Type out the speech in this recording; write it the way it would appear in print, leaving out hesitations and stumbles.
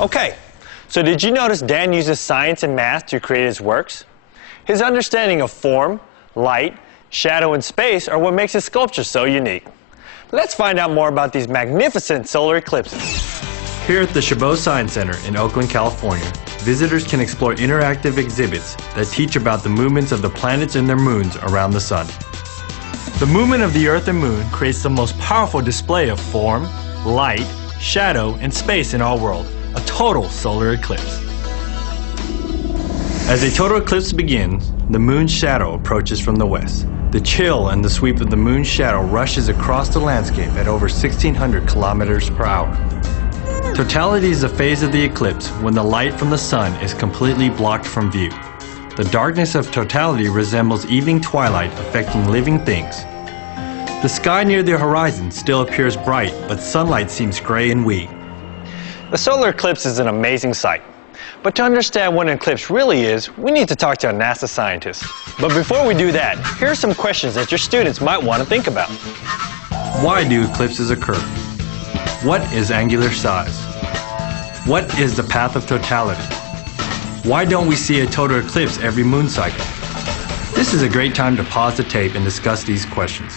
Okay, so did you notice Dan uses science and math to create his works? His understanding of form, light, shadow, and space are what makes his sculpture so unique. Let's find out more about these magnificent solar eclipses. Here at the Chabot Science Center in Oakland, California, visitors can explore interactive exhibits that teach about the movements of the planets and their moons around the sun. The movement of the Earth and Moon creates the most powerful display of form, light, shadow, and space in our world, a total solar eclipse. As a total eclipse begins, the moon's shadow approaches from the west. The chill and the sweep of the moon's shadow rushes across the landscape at over 1,600 kilometers per hour. Totality is a phase of the eclipse when the light from the sun is completely blocked from view. The darkness of totality resembles evening twilight affecting living things. The sky near the horizon still appears bright, but sunlight seems gray and weak. The solar eclipse is an amazing sight. But to understand what an eclipse really is, we need to talk to a NASA scientist. But before we do that, here are some questions that your students might want to think about. Why do eclipses occur? What is angular size? What is the path of totality? Why don't we see a total eclipse every moon cycle? This is a great time to pause the tape and discuss these questions.